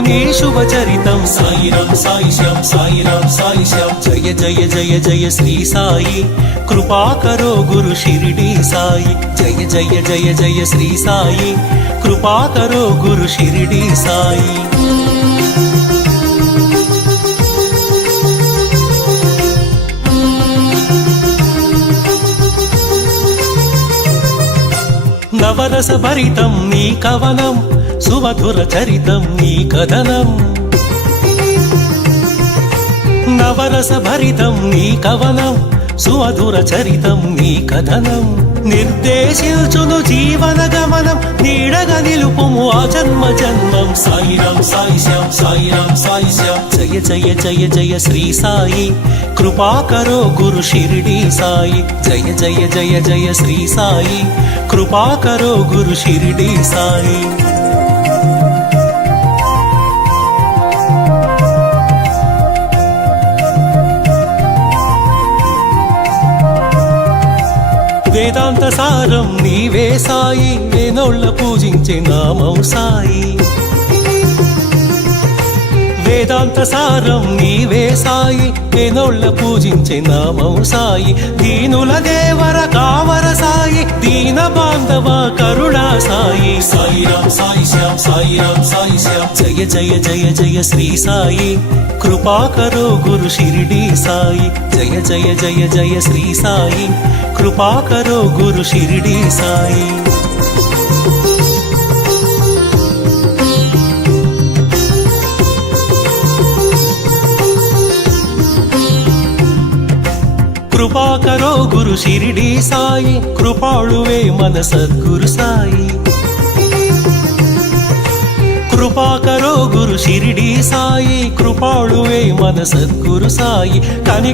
నీ శుభచరితం సాయిరాం సాయిశ్యాం సాయిరాం సాయిశ్యాం జయ జయ జయ జయ శ్రీ సాయి కృపాకరో గురు షిరిడి సాయి జయ జయ జయ జయ శ్రీ సాయి కృపాకరో గురు షిరిడి సాయి నవరస భరితం నీ కవనం సుమధుర చరితం నీ కథనం నవరస భరితం నీ కవనం సుమధుర చరితం నీ కథనం నిర్దేశించును జీవన గమనం నీడగా నిలుపుము ఆ జన్మ జన్మం సాయిరాం సాయిశ్యాం సాయిరాం సాయిశ్యాం జయ జయ జయ జయ శ్రీ సాయి కృపాకరో గురు షిరిడి సాయి జయ జయ జయ జయ శ్రీ సాయి కృపాకరో గురు షిరిడి సాయి వేదాంత సారం నీవే సాయి వేనోళ్ళ పూజించే నామం సాయి వేదాంత సారం నీవే సాయి వేనోళ్ళ పూజించే నామం సాయి దీనుల దేవర కావర సాయి దీన బాంధవ కరుణా సాయి సాయిరాం సాయిశ్యాం సాయిరాం సాయిశ్యాం జయ జయ జయ జయ శ్రీ సాయి కృపాకరో గురు షిరిడి సాయి జయ జయ జయ జయ శ్రీ సాయి కృపాకరో గురు షిరిడి సాయి కృపాకరో గురు షిరిడి సాయి కృపాళువే మన సద్గురు సాయి కృపాకరో గురు షిరిడి సాయి కృపాళువే మన సద్గురు సాయి కనిక